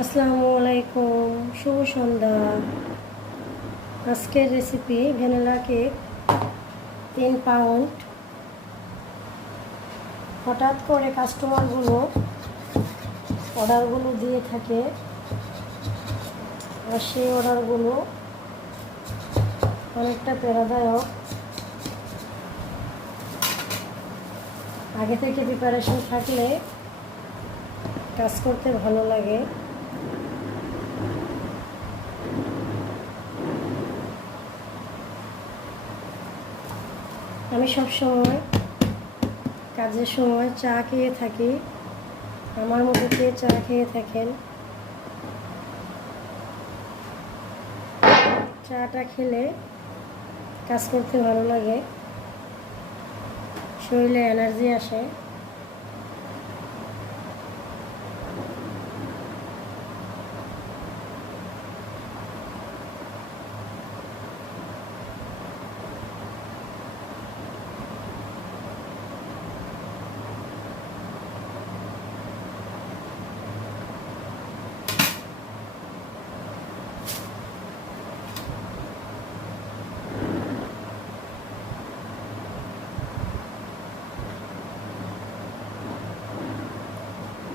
আসসালামু আলাইকুম, শুভ সন্ধ্যা। আজকের রেসিপি ভ্যানিলা কেক 3 পাউন্ড। হঠাৎ করে কাস্টমারগুলো অর্ডারগুলো দিয়ে থাকে, আর সেই অর্ডারগুলো অনেকটা প্রেরণাদায়ক। আগে থেকে প্রিপারেশন থাকলে কাজ করতে ভালো লাগে। আমি সবসময় কাজের সময় চা খেয়ে থাকি। আমার মতো কে চা খেয়ে থাকেন? চাটা খেলে কাজ করতে ভালো লাগে, শরীরে এনার্জি আসে।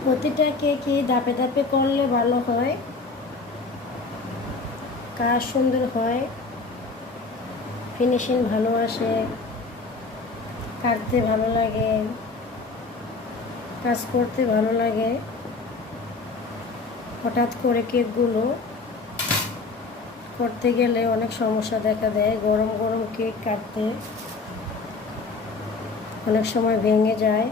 প্রতিটা কেকই ধাপে ধাপে করলে ভালো হয়, কাজ সুন্দর হয়, ফিনিশিং ভালো আসে, কাটতে ভালো লাগে, কাজ করতে ভালো লাগে। হঠাৎ করে কেকগুলো করতে গেলে অনেক সমস্যা দেখা দেয়। গরম গরম কেক কাটতে অনেক সময় ভেঙে যায়।